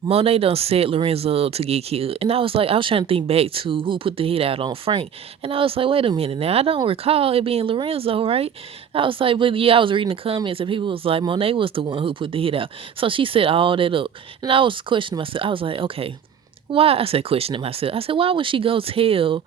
Monet done set Lorenzo up to get killed. And I was trying to think back to who put the hit out on Frank. And I was like, wait a minute now. I don't recall it being Lorenzo, right? I was like, but yeah, I was reading the comments and people was like, Monet was the one who put the hit out. So she set all that up. And I was questioning myself. I was like, okay, why? I said, questioning myself. I said, why would she go tell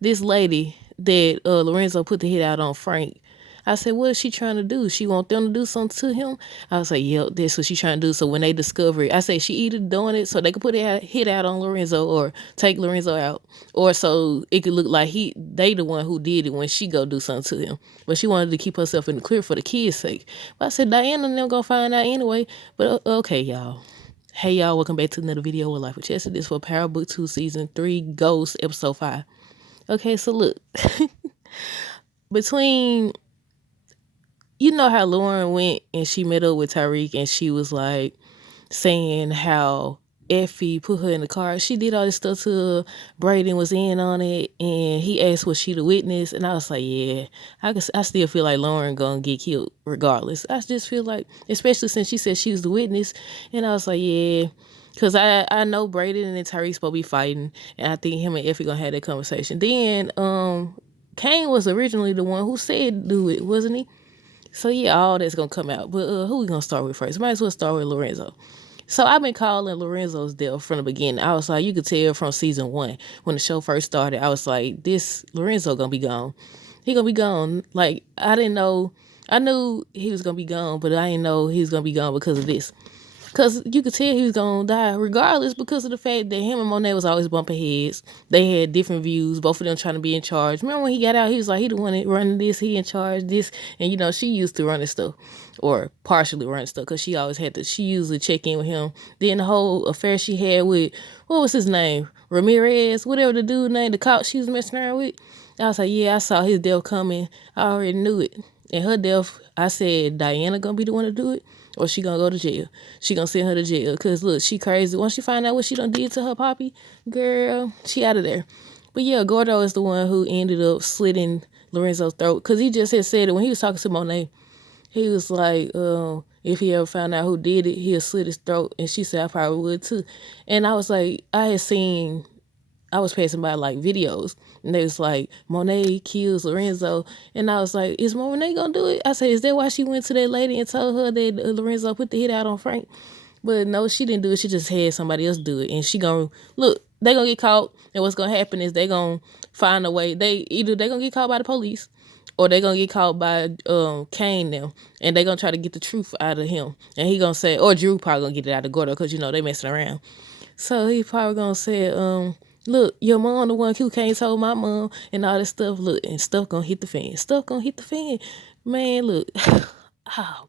this lady that Lorenzo put the hit out on Frank? I said, what is she trying to do? She want them to do something to him? I was like, yep, that's what she trying to do. So when they discover it, I say she either doing it so they could put a hit out on Lorenzo or take Lorenzo out. Or so it could look like they the one who did it when she go do something to him. But she wanted to keep herself in the clear for the kids' sake. But I said, Diana and them gonna find out anyway. But okay, y'all. Hey y'all, welcome back to another video with Life with Chester. This for Power Book 2 Season 3 Ghost Episode 5. Okay, so look. Between, you know how Lauren went and she met up with Tyrique and she was like saying how Effie put her in the car. She did all this stuff to her. Braden was in on it and he asked was she the witness, and I was like, yeah, I still feel like Lauren gonna get killed regardless. I just feel like, especially since she said she was the witness, and I was like, yeah. Cause I know Braden and Tyreek supposed to be fighting, and I think him and Effie gonna have that conversation. Then Kane was originally the one who said do it, wasn't he? So yeah, all that's gonna come out. But who we gonna start with first? Might as well start with Lorenzo. So I've been calling Lorenzo's death from the beginning. I was like, you could tell from season 1 when the show first started. I was like, this Lorenzo gonna be gone. He gonna be gone. Like I didn't know. I knew he was gonna be gone, but I didn't know he was gonna be gone because of this. Because you could tell he was going to die regardless because of the fact that him and Monet was always bumping heads. They had different views, both of them trying to be in charge. Remember when he got out, he was like, he the one that running this, he in charge, this. And, you know, she used to run stuff or partially run stuff because she always had to, she usually check in with him. Then the whole affair she had with, what was his name? Ramirez, whatever the dude name, the cop she was messing around with. I was like, yeah, I saw his death coming. I already knew it. And her death, I said, Diana gonna be the one to do it, or she gonna go to jail. She gonna send her to jail. Cause look, she crazy. Once she find out what she done did to her poppy, girl, she out of there. But yeah, Gordo is the one who ended up slitting Lorenzo's throat. Cause he just had said it when he was talking to Monet. He was like, if he ever found out who did it, he'll slit his throat. And she said, I probably would too. And I was like, I was passing by like videos and they was like, Monet kills Lorenzo. And I was like, is Monet gonna do it? I said, is that why she went to that lady and told her that Lorenzo put the hit out on Frank? But no, she didn't do it. She just had somebody else do it. And she gonna, look, they gonna get caught. And what's gonna happen is they gonna find a way. They gonna get caught by the police or they gonna get caught by Kane them. And they gonna try to get the truth out of him. And he gonna say, or Drew probably gonna get it out of Gordo because, you know, they messing around. So he probably gonna say, look, your mom the one who came told my mom and all this stuff. Look, and stuff gonna hit the fan. Stuff gonna hit the fan. Man, look. Oh,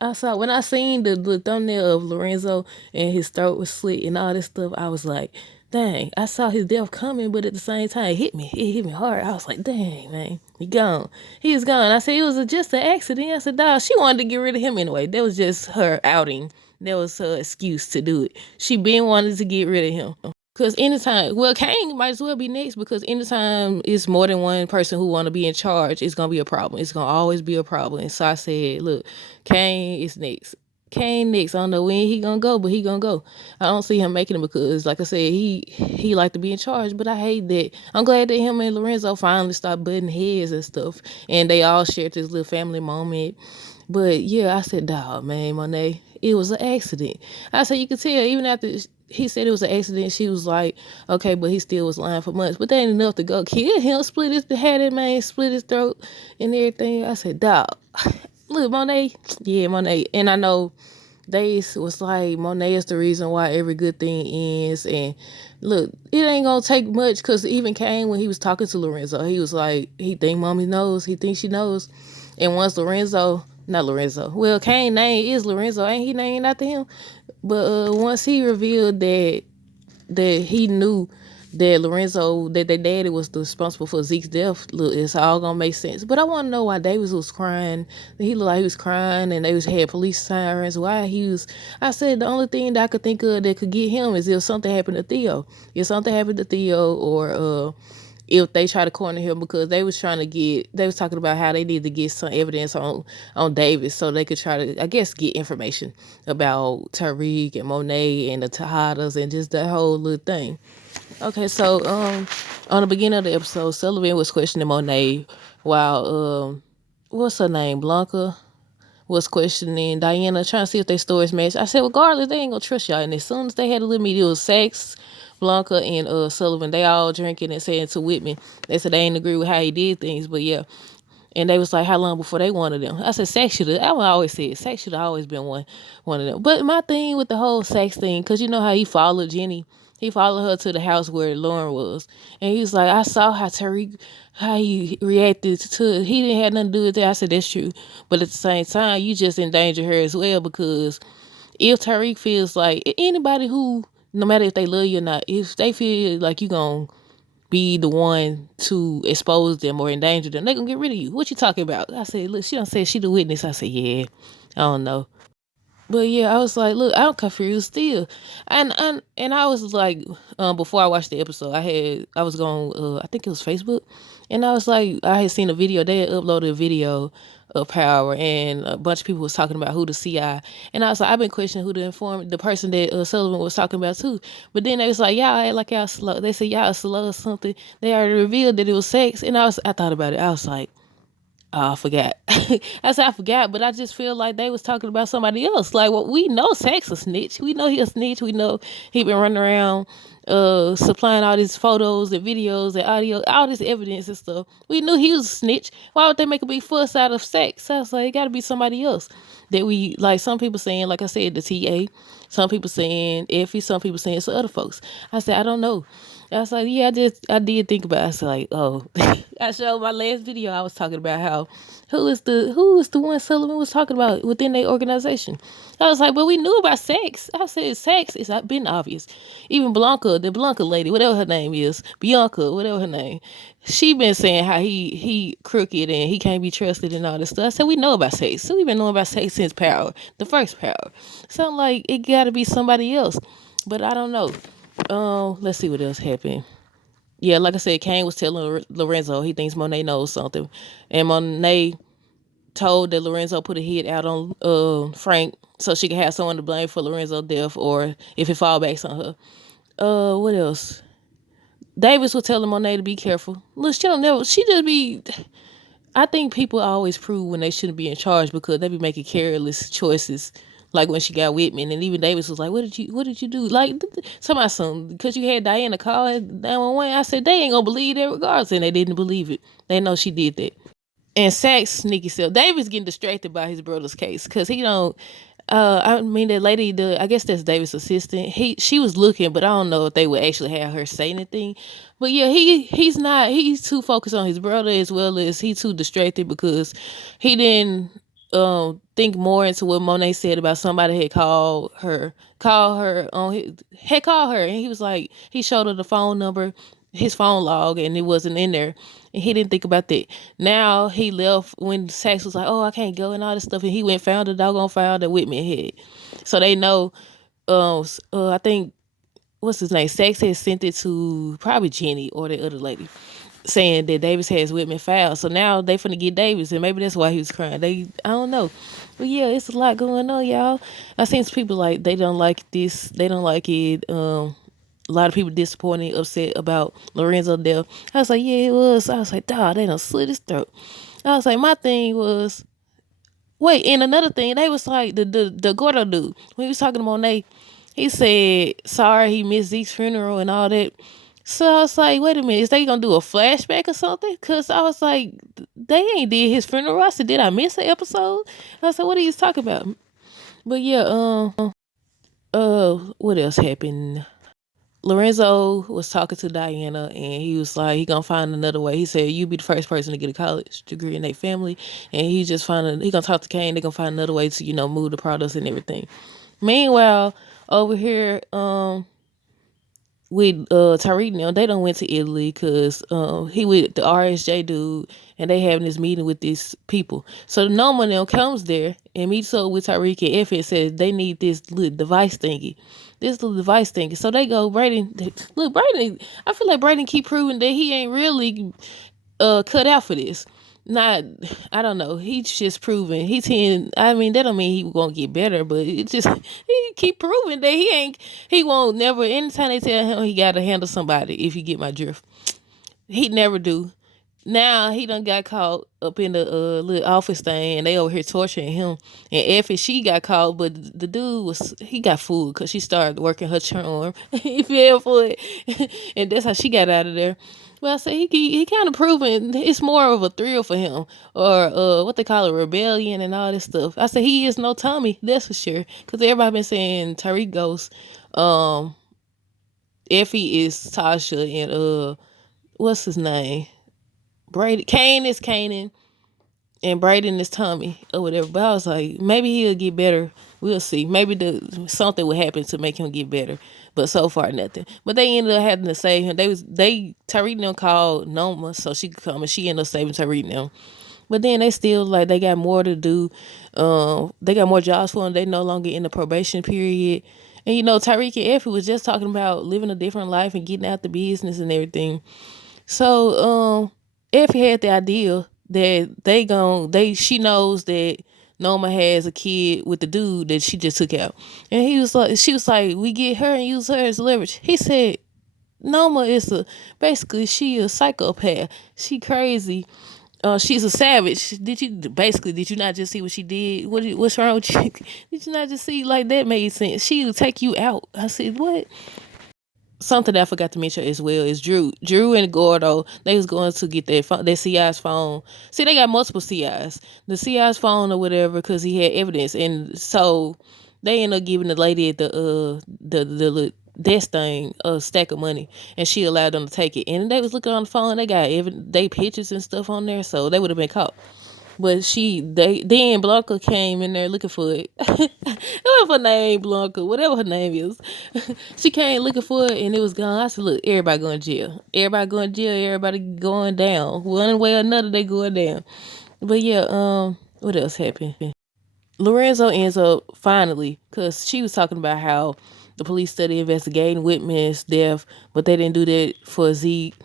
I saw when I seen the thumbnail of Lorenzo and his throat was slit and all this stuff, I was like, dang, I saw his death coming, but at the same time it hit me. It hit me hard. I was like, dang, man, he gone. He was gone. I said it was just an accident. I said, dog, she wanted to get rid of him anyway. That was just her outing. That was her excuse to do it. She been wanting to get rid of him. Because anytime, well, Kane might as well be next because anytime it's more than one person who want to be in charge, it's going to be a problem. It's going to always be a problem. And so I said, look, Kane is next. Kane next. I don't know when he going to go, but he going to go. I don't see him making it because, like I said, he like to be in charge, but I hate that. I'm glad that him and Lorenzo finally stopped butting heads and stuff. And they all shared this little family moment. But yeah, I said, dog, man, Monet, it was an accident. I said, you could tell even after he said it was an accident, she was like, okay, but he still was lying for months. But that ain't enough to go kill him, had that man split his throat and everything. I said, dog, look, Monet, yeah, Monet. And I know they was like, Monet is the reason why every good thing ends. And look, it ain't gonna take much because even Kane, when he was talking to Lorenzo, he was like, he think mommy knows, he thinks she knows. And once not Lorenzo, well, Kane name is Lorenzo, ain't he named after him? But once he revealed that he knew that Lorenzo, that their daddy was responsible for Zeke's death, look, it's all gonna make sense. But I want to know why Davis was crying. He looked like he was crying, and they had police sirens. Why he was? I said the only thing that I could think of that could get him is if something happened to Theo. If something happened to Theo, or if they try to corner him, because they was talking about how they need to get some evidence on Davis so they could try to, I guess, get information about Tyrique and Monet and the Tejadas and just that whole little thing. Okay, so on the beginning of the episode, Sullivan was questioning Monet while what's her name, Blanca, was questioning Diana, trying to see if their stories match. I said, regardless, they ain't gonna trust y'all. And as soon as they had a little meeting, it was Saxe, Blanca, and Sullivan. They all drinking and saying to Whitman, they said they ain't agree with how he did things, but yeah. And they was like, how long before they wanted them? I said, Saxe should have. I always said Saxe should have always been one of them. But my thing with the whole Saxe thing, because you know how he followed Jenny. He followed her to the house where Lauren was, and he was like, I saw how Tariq, how he reacted to it. He didn't have nothing to do with that. I said, that's true, but at the same time, you just endanger her as well, because if Tariq feels like anybody who, no matter if they love you or not, if they feel like you gonna be the one to expose them or endanger them, they gonna get rid of you. What you talking about? I said, look, she don't say she the witness. I said, yeah, I don't know. But yeah, I was like, look, I'm confused still. And I was like, before I watched the episode, I was going, I think it was Facebook. And I was like, I had seen a video, they had uploaded a video of Power, and a bunch of people was talking about who the CI. And I was like, I've been questioning who the person that Sullivan was talking about too. But then they was like, y'all act like y'all slow. They said y'all slow or something. They already revealed that it was sex. And I thought about it. I was like, oh, I forgot. I said I forgot, but I just feel like they was talking about somebody else. Like, well, we know Sax a snitch. We know he a snitch. We know he been running around supplying all these photos and videos and audio, all this evidence and stuff. We knew he was a snitch. Why would they make a big fuss out of Sax? I was like, it gotta be somebody else. That we, like, some people saying, like I said, the TA, some people saying Effie, some people saying it's other folks. I said, I don't know. I was like, yeah, I did think about it. I was like, oh, I showed my last video. I was talking about how who is the one Sullivan was talking about within their organization. I was like, but we knew about sex. I said, sex is been obvious. Even Blanca, the Blanca lady, whatever her name is, Bianca, whatever her name, she been saying how he crooked and he can't be trusted and all this stuff. I said, we know about sex. So we've been knowing about sex since Power, the first Power. So I'm like, it got to be somebody else, but I don't know. Let's see what else happened. Yeah, like I said, Kane was telling Lorenzo he thinks Monet knows something, and Monet told that Lorenzo put a hit out on Frank so she could have someone to blame for Lorenzo's death, or if it fall back on her. What else? Davis was telling Monet to be careful. Look, she don't never. She just be. I think people always prove when they shouldn't be in charge because they be making careless choices. Like when she got Whitman, and even Davis was like, what did you do? Like, something, because you had Diana call 911. I said, they ain't gonna believe that regardless. And they didn't believe it. They know she did that. And Sax sneaky self. Davis getting distracted by his brother's case because he don't. I mean that lady. I guess that's Davis' assistant. She was looking, but I don't know if they would actually have her say anything. But yeah, he's not. He's too focused on his brother as well as he too distracted because he didn't think more into what Monet said about somebody had called her on his, had called her, and he was like, he showed her the phone number, his phone log, and it wasn't in there, and he didn't think about that. Now he left when Sax was like, oh, I can't go and all this stuff, and he went found the doggone file that Whitman had, so they know. I think what's his name? Sax had sent it to probably Jenny or the other lady, saying that Davis has Whitman filed. So now they finna get Davis, and maybe that's why he was crying. I don't know. But yeah, it's a lot going on, y'all. I seen some people like they don't like this, they don't like it. A lot of people disappointed, upset about Lorenzo death. I was like, yeah, it was. I was like, dawg, they done slit his throat. I was like, my thing was, wait, and another thing, they was like, the Gordo dude, when he was talking to Monet, he said, sorry he missed Zeke's funeral and all that. So I was like, wait a minute, is they gonna do a flashback or something? Cause I was like, they ain't did his funeral. I said, did I miss an episode? I said, what are you talking about? But yeah, what else happened? Lorenzo was talking to Diana, and he was like, he gonna find another way. He said, you be the first person to get a college degree in their family, and he gonna talk to Kane. They gonna find another way to move the products and everything. Meanwhile, over here, with Tyrique now, they done went to Italy because he with the RSJ dude, and they having this meeting with these people. So Noma now comes there and meets up with Tyrique and Effie and says they need this little device thingy this little device thing. So they go, Brayden, look, Brayden, I feel like Brayden keep proving that he ain't really cut out for this. Not, I don't know. He's just proving I mean, that don't mean he gonna get better, but it just he keep proving that he won't never. Anytime they tell him he gotta handle somebody, if you get my drift, he never do. Now he done got caught up in the little office thing, and they over here torturing him. And Effie, she got caught, but the dude he got fooled because she started working her charm. He fell for it, and that's how she got out of there. Well, I say he kind of proving it's more of a thrill for him, or what they call it, rebellion and all this stuff. I say he is no Tommy, that's for sure, because everybody been saying Tyreek Ghost, Effie is Tasha, and what's his name? Brady Kane is Kanan, and Braden is Tommy or whatever. But I was like, maybe he'll get better. We'll see. Maybe something will happen to make him get better. But so far nothing. But they ended up having to save him. Tyreek and them called Noma so she could come, and she ended up saving Tyreek and them. But then they still like they got more to do. They got more jobs for them. They no longer in the probation period. And Tyreek and Effie was just talking about living a different life and getting out the business and everything. So Effie had the idea that she knows that Noma has a kid with the dude that she just took out. And she was like, we get her and use her as leverage. He said, Noma is basically she a psychopath. She crazy. She's a savage. Did you not just see what she did? What's wrong with you? Did you not just see, like, that made sense? She would take you out. I said, what? Something that I forgot to mention as well is Drew. Drew and Gordo, they was going to get their CI's phone. See, they got multiple CIs. The CI's phone or whatever, because he had evidence, and so they ended up giving the lady at the desk thing a stack of money, and she allowed them to take it. And they was looking on the phone. They got they pictures and stuff on there, so they would have been caught. But then Blanca came in there looking for it. Whatever her name, Blanca, whatever her name is. She came looking for it and it was gone. I said, look, everybody going to jail. Everybody going to jail, everybody going down. One way or another, they going down. But yeah, what else happened? Lorenzo ends up finally, because she was talking about how the police study investigating Whitman's death, but they didn't do that for Zeke.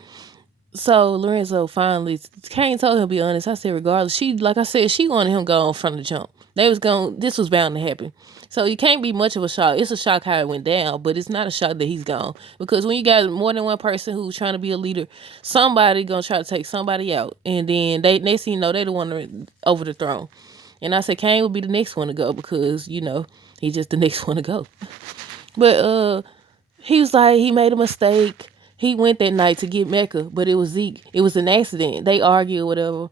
So Lorenzo finally, Kane told him to be honest. I said, regardless, like I said, she wanted him gone from the jump. This was bound to happen. So it can't be much of a shock. It's a shock how it went down, but it's not a shock that he's gone. Because when you got more than one person who's trying to be a leader, somebody gonna try to take somebody out. And then next thing you know, they the one over the throne. And I said Kane would be the next one to go because, he's just the next one to go. But he was like, he made a mistake. He went that night to get Mecca, but it was Zeke. It was an accident. They argued or whatever.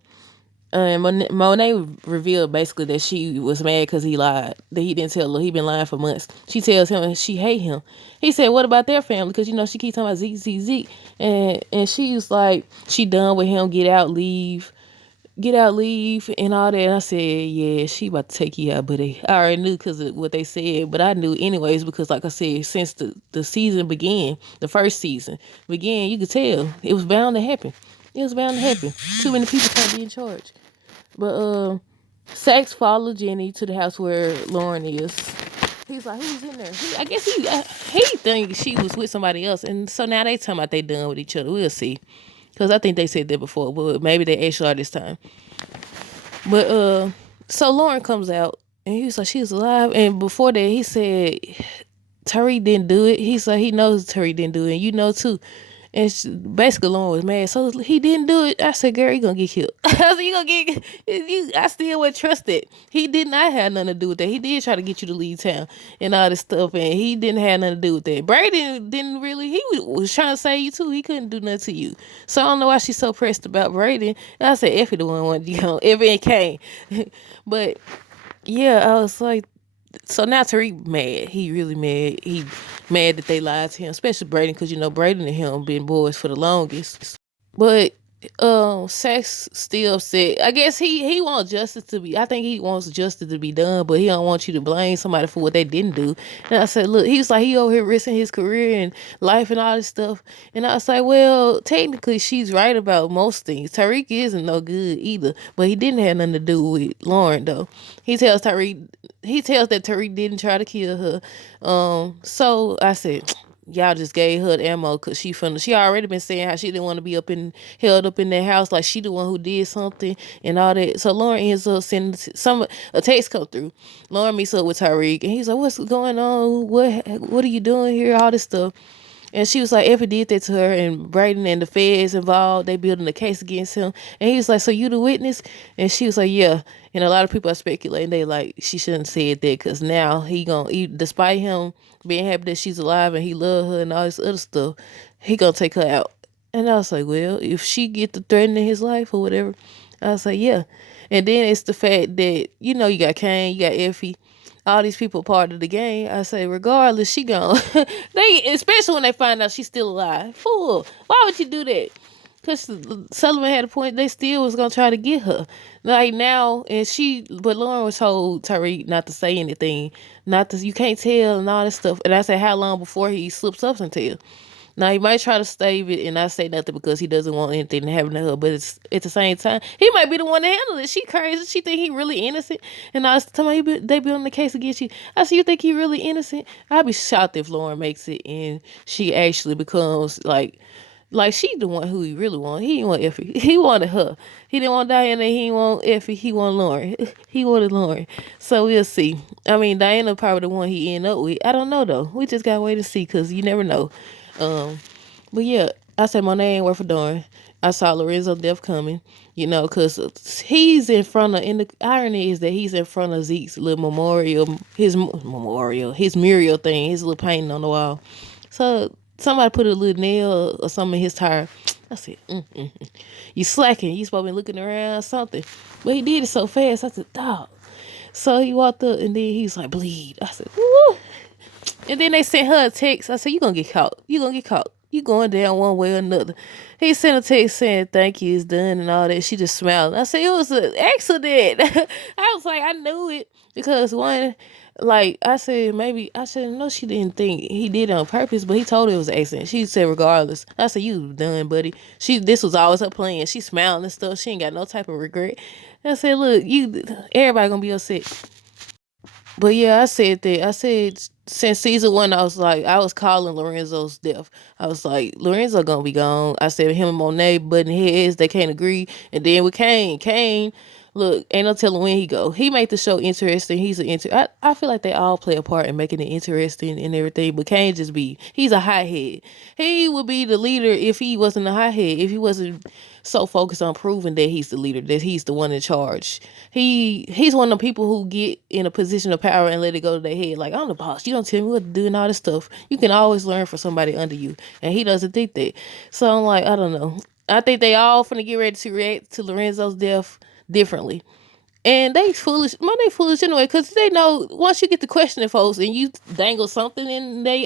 And Monet revealed basically that she was mad because he lied. That he didn't tell her. He been lying for months. She tells him she hate him. He said, what about their family? Because, she keeps talking about Zeke, Zeke, Zeke. And she was like, she done with him, get out, leave, and all that. And I said, yeah, she about to take you out, buddy. I already knew because of what they said, but I knew anyways because, like I said, since the season began, the first season began, you could tell it was bound to happen. It was bound to happen. Too many people can't be in charge. But Sax followed Jenny to the house where Lauren is. He's like, who's in there? I guess he thinks she was with somebody else, and so now they talking about they done with each other. We'll see. Because I think they said that before, but maybe they actually are this time. But so Lauren comes out and he was like, she was alive. And before that, he said Tyreek didn't do it. He's like, he knows Tyreek didn't do it, and you know too. And basically Lauren was mad. So he didn't do it. I said, girl, you gonna get killed. I said, you gonna get. I still would trust it. He did not have nothing to do with that. He did try to get you to leave town and all this stuff, and he didn't have nothing to do with that. Brady didn't really. He was trying to save you too. He couldn't do nothing to you. So I don't know why she's so pressed about Brady. And I said, Effie the one wanted Effie and Kane. But yeah, I was like, so now Tyreek mad. He really mad. He mad that they lied to him, especially Brayden, because Brayden and him been boys for the longest. But Sex still upset. I guess he wants justice to be. I think he wants justice to be done, but he don't want you to blame somebody for what they didn't do. And I said, look, he was like, he over here risking his career and life and all this stuff. And I was like, well, technically, she's right about most things. Tyreek isn't no good either, but he didn't have nothing to do with Lauren though. He tells that Tyreek didn't try to kill her. So I said, y'all just gave her the ammo because she already been saying how she didn't want to be held up in that house, like she the one who did something and all that. So Lauren ends up sending a text come through. Lauren meets up with Tyreek and he's like, what's going on, what are you doing here, all this stuff. And she was like, Effie did that to her, and Brayden and the feds involved, they building a case against him. And he was like, so you the witness? And she was like, yeah. And a lot of people are speculating, they like, she shouldn't have said that because now despite him being happy that she's alive and he love her and all this other stuff, he gonna take her out. And I was like, well, if she get to threatening his life or whatever, I was like, yeah. And then it's the fact that, you got Kane, you got Effie, all these people part of the game. I say, regardless, she gone. They, especially when they find out she's still alive. Fool, why would you do that? Because Sullivan had a point. They still was gonna try to get her. Like now, but Lauren was told Tyreek not to say anything, not to, you can't tell and all this stuff. And I said, how long before he slips up and tell? Now he might try to stave it and not say nothing because he doesn't want anything to happen to her. But it's at the same time, he might be the one to handle it. She crazy. She think he really innocent. And I was telling me they be on the case against you. I said, you think he really innocent? I'd be shocked if Lauren makes it and she actually becomes like she the one who he really want. He didn't want Effie. He wanted her. He didn't want Diana. He didn't want Effie. He wanted Lauren. He wanted Lauren. So we'll see. I mean, Diana probably the one he ended up with. I don't know though. We just gotta wait to see because you never know. Um, but yeah, I said Monet ain't worth a darn. I saw Lorenzo death coming, because he's in front of. And the irony is that he's in front of Zeke's little his mural thing, his little painting on the wall. So somebody put a little nail or something in his tire. I said, you slacking. You supposed to be looking around something. But he did it so fast. I said, dog. So he walked up and then he's like, bleed. I said, woo. And then they sent her a text. I said, you gonna get caught. You gonna get caught. You going down one way or another. He sent a text saying, thank you, it's done and all that. She just smiled. I said, it was an accident. I was like, I knew it. Because one, like, I said, maybe, I said, no, she didn't think he did it on purpose, but he told her it was an accident. She said, regardless. I said, you done, buddy. This was always her plan. She smiled and stuff. She ain't got no type of regret. I said, look, everybody gonna be upset. But yeah, I said that. I said since season one, I was calling Lorenzo's death. I was like, Lorenzo gonna be gone. I said him and Monet butting heads, they can't agree. And then with Kane, look, ain't no telling when he go. He made the show interesting. I feel like they all play a part in making it interesting and everything. But Kane he's a hothead. He would be the leader if he wasn't a hothead. If he wasn't so focused on proving that he's the leader, that he's the one in charge. He's one of the people who get in a position of power and let it go to their head. Like, I'm the boss. You don't tell me what to do and all this stuff. You can always learn from somebody under you. And he doesn't think that. So I'm like, I don't know. I think they all finna get ready to react to Lorenzo's death differently. And they foolish. They foolish anyway, because they know once you get to questioning folks and you dangle something in they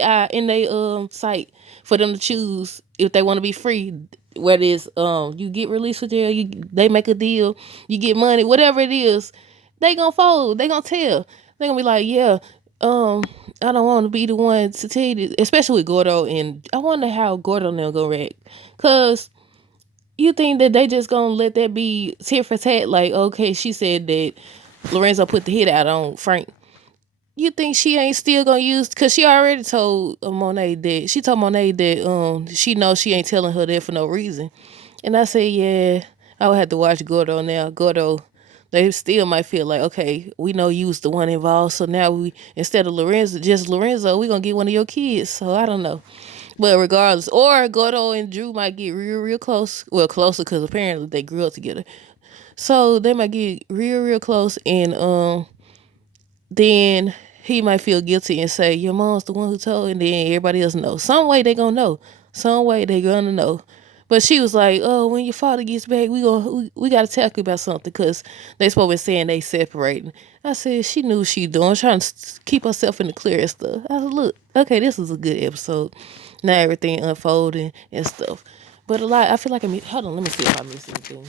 sight for them to choose if they want to be free. Whether it's you get released from jail, they make a deal, you get money, whatever it is, they gonna fold. They gonna tell. They gonna be like, yeah, I don't want to be the one to tell you this, especially with Gordo. And I wonder how Gordo now gonna react, cause you think that they just gonna let that be tit for tat? Like, okay, she said that Lorenzo put the hit out on Frank. You think she ain't still gonna use? Cause she already told Monet that she knows she ain't telling her that for no reason. And I said, yeah, I would have to watch Gordo now. Gordo, they still might feel like, okay, we know you was the one involved, so now instead of Lorenzo, we gonna get one of your kids. So I don't know. But regardless, or Gordo and Drew might get real, real close. Well, closer because apparently they grew up together. So they might get real, real close, and then he might feel guilty and say, "Your mom's the one who told," and then everybody else knows. Some way they gonna know. Some way they gonna know. But she was like, "Oh, when your father gets back, we gotta talk about something because they supposed to be saying they separating." I said she knew she doing, trying to keep herself in the clear and stuff. I said, "Look, okay, this is a good episode. Now everything unfolding and stuff." But a lot, I feel like hold on, let me see if I missed anything.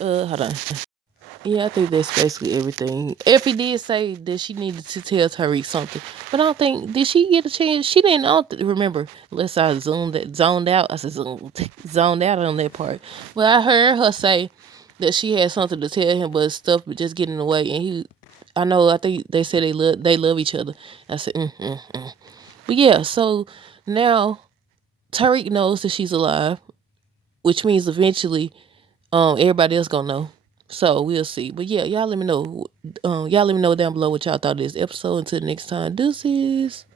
Hold on. Yeah, I think that's basically everything. Effie did say that she needed to tell Tyreek something, but I don't think did she get a chance. She didn't. I don't remember unless I zoned out. I said zoned out on that part. But I heard her say that she had something to tell him, but stuff would just get in the way. And I think they said they love each other. I said, But yeah, so now Tyreek knows that she's alive, which means eventually everybody else gonna know. So we'll see. But yeah, y'all let me know. Y'all let me know down below what y'all thought of this episode. Until next time, deuces.